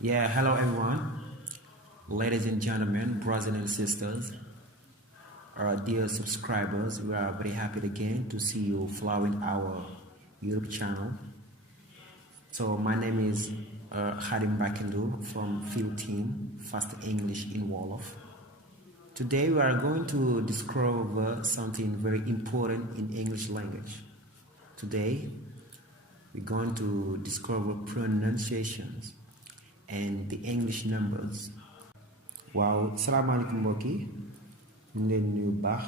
Yeah, hello everyone, ladies and gentlemen, brothers and sisters, our dear subscribers. We are very happy again to see you following our YouTube channel. So my name is Khadim Bakendur from Field Team Fast English in Wolof. Today we are going to discover something very important in English language. Today we're going to discover pronunciations and the English numbers. Waaw salaamaaleykum mbokk yi ñu ngi leen nuyu bu baax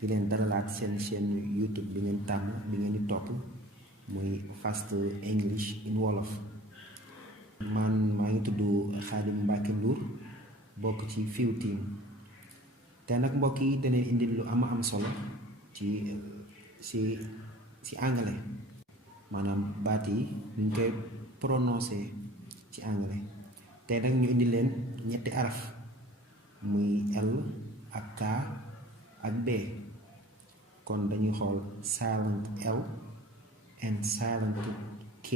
di leen dalalaat seen chaîne YouTube bi ngeen tàmm bi ngeen di topp muy Fast English in Wolof. Man maa ngi tudd Khadim Mbacke Ndour bokk ci Field Team te nag mbokk yi daneen indil lu am solo ci anglais maanaam baat yi ñu koy prononcer ci anglais te nag ñu indi leen ñetti araf muy L ak K ak B kon dañuy xool silent L and silent K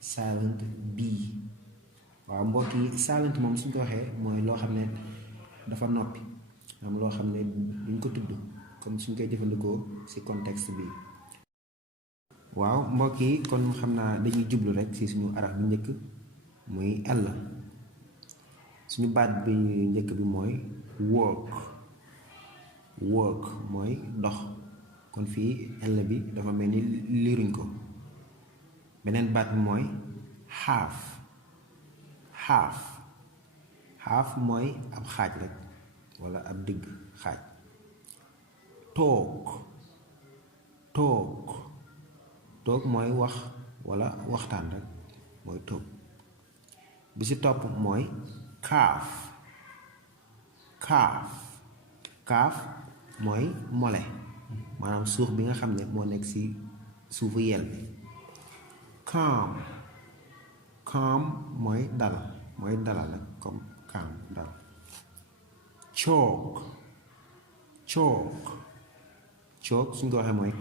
silent B. waaw mbokk yi silent moom suñ ko waxee mooy loo xam ne dafa noppi am loo xam ne duñ ko tudd comme suñ koy jëfandikoo ci contexte bi. waaw mbokk yi kon xam naa dañuy jublu rek ci suñu araf bi njëkk muy L. suñu baat bi njëkk bi mooy work mooy dox kon fii L bi dafa mel ni liiruñ ko. beneen baat bi mooy half mooy ab xaaj rek walla ab digg xaaj. talk mooy wax walla waxtaan rek mooy talk. bi ci topp mooy calf mooy mole maanaam suuf bi nga xam ne moo nekk ci suufu yel bi. calm mooy dal mooy dalal rek comme calm dal. chalk suñ ko waxee mooy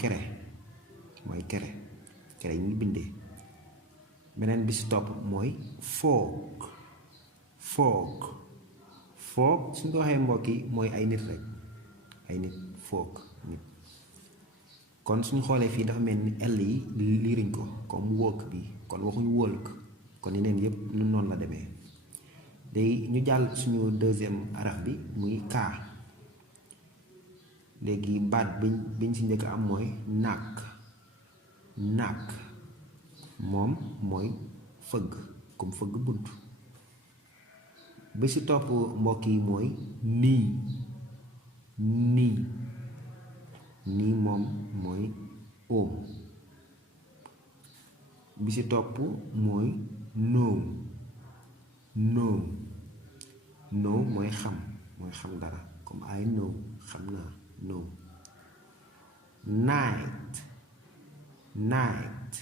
kere yi ñuy bindee. beneen bi ci topp mooy fork suñ ko waxee mbokk yi mooy ay nit rek ay nit fork nit. kon suñ xoolee fii dafa mel ni L yi liiriñ ko comme work bi kon waxuñu walk kon yeneen yépp lu noonu la demee. léegi ñu jàll suñu deuxième araf bi muy K. léegi baat biñ ci njëkk am mooy knock moom mooy fëgg comme fëgg bunt. bi ci topp mbokk yi mooy nii moom mooy oom. bi ci topp mooy know mooy xam dara comme I know xam naa know. night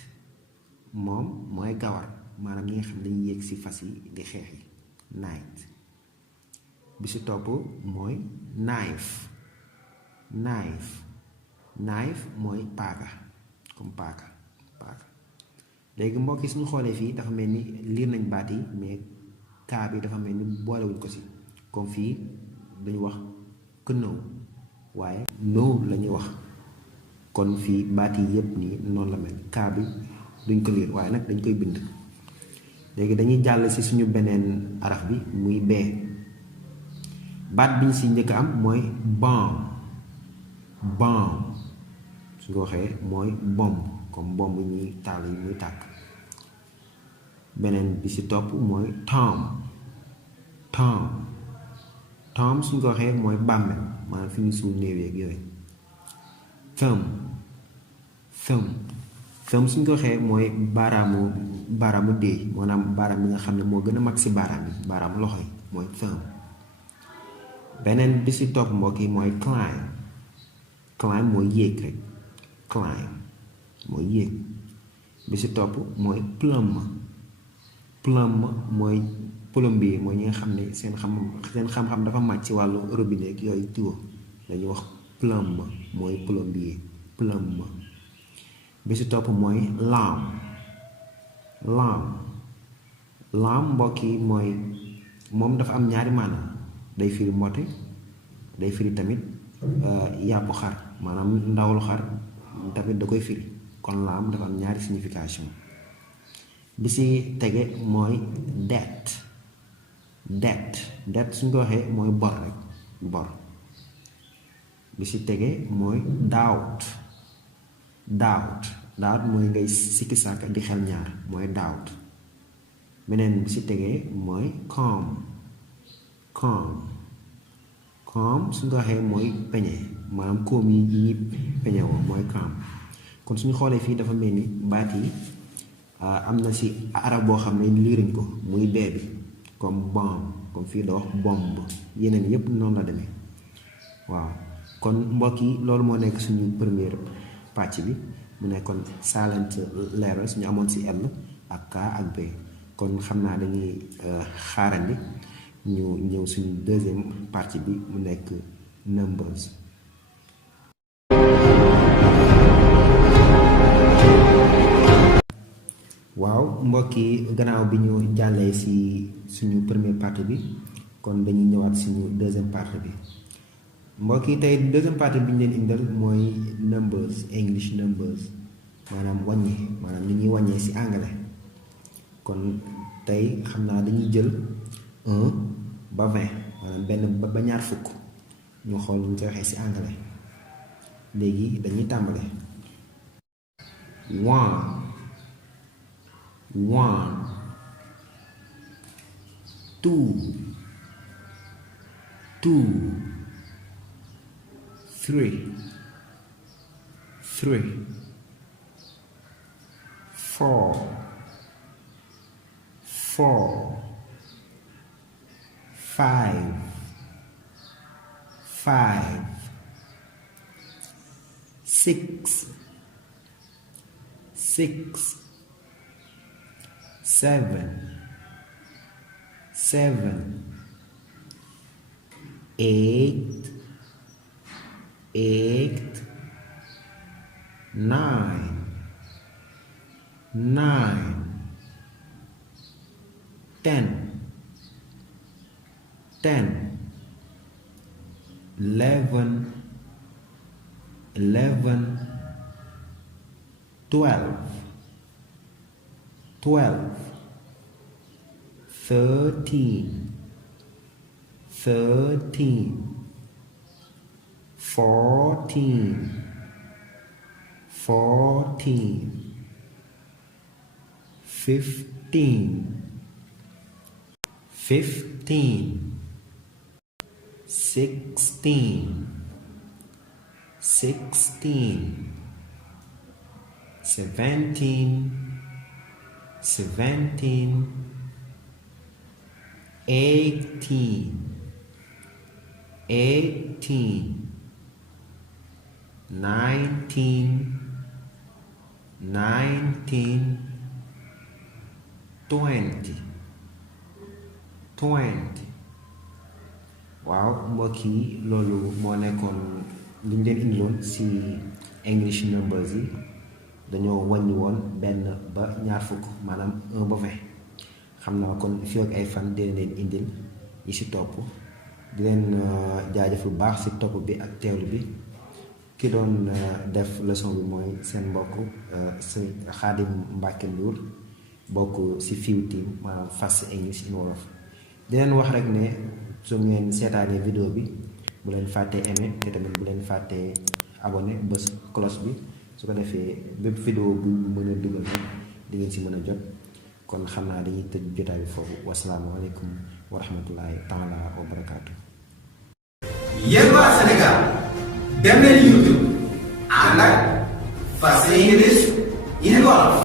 moom mooy gawar maanaam ñi nga xam dañuy yéeg ci fas yi di xeex yi night. bi ci topp mooy knife mooy paaka comme paaka. léegi mbokk yi suñu xoolee fii dafa mel ni liir nañ baat yi mais kaa bi dafa mel ni boolewuñ ko ci comme fii dañu wax know waaye know lañuy wax kon fii baat yi yépp nii noonu la mel kaa bi duñ ko liir waaye nag dañ koy bind. léegi dañuy jàll ci suñu beneen araf bi muy B. baat biñ ci njëkk am mooy bomb su ko waxee mooy bomb comme bomb ñuy taal yi muy tàkk. beneen bi ci topp mooy tomb suñ ko waxee mooy bàmmeel maanaam fi ñu suul néew yeeg yooyu. thumb suñ ko waxee mooy baaraamu déey maanaam baaraam bi nga xam ne moo gën a mag ci baaraam yi baaraamu loxo yi mooy thumb. beneen bi ci topp mbokk yi mooy climb mooy yéeg rek climb mooy yéeg. bi ci topp mooy plumb mooy plombier mooy ñi nga xam ne seen xam-xam dafa màcc ci wàllu robinet yooyu tuyau dañuy wax plumb mooy plombier plumb. bi ci topp mooy lamb lamb mbokk yi mooy moom dafa am ñaari maanaam day firi mbote day firi tamit yàppu xar maanaam ndawul xar tamit da koy firi kon lamb dafa am ñaari signification bi si tege mooy debt suñ ko waxee mooy bor rek bor. bi si tege mooy doubt mooy ngay sikki sàkk di xel ñaar mooy doubt. beneen bi si tegee mooy calm suñ ko waxee mooy peñe maanaam koom yi ñi peñe woo mooy calm. kon suñu xoolee fii dafa mel ni baat yi am na si arab boo xam ne liiriñ ko muy bee bi comme bomb comme fii da wax bomb yeneen yépp noonu la demee waaw. kon mbokk yi loolu moo nekk suñu première pàcc bi mu nekkoon silent letters ñu amoon si L ak K ak B kon xam naa dañuy xaarandi ñu ñëw suñu deuxième partie bi mu nekk numbers. waaw mbokk yi gannaaw bi ñu jàllee si suñu première partie bi kon dañuy ñëwaat suñu deuxième partie bi. mbokk yi tey deuxième partie bi ñu leen indal mooy numbers English numbers maanaam wàññi maanaam ni ñuy wàññee ci anglais kon tey xam naa dañuy jël 1 ba 20 maanaam benn ba ñaar fukk ñu xool ñu koy waxee ci anglais léegi dañuy tàmbale 1 2 3 4 5 6 7 8 9 10 11 12 13 14 15 16 17 18 19 20 waaw mbokk yi loolu moo nekkoon li ñu leen indiloon ci English numbers yi dañoo wàññi woon benn ba ñaar fukk maanaam 1 ba 20 xam naa kon fii ak ay fan dina leen indil yi ci topp di leen jaajëf lu baax ci topp bi ak teewlu bi ki doon def leçon bi mooy seen mbokk sëñ Xaadim Mbàkke Ndour bokk ci FEW Team maanaam Fast English in Wolof di leen wax rek ne su ngeen seetaanee vidéo bi bu leen fàttee aimer te tamit bu leen fàttee abonné bës cloche bi su ko defee bépp vidéo bu mën a dugal rek di ngeen ci mën a jot kon xam naa dañuy tëj jotaay bi foofu wasalaamaaleykum wa rahmatullahi taala wa barakaatu. yéen waa Sénégal dem leen YouTube ànd ak Fast English in Wolof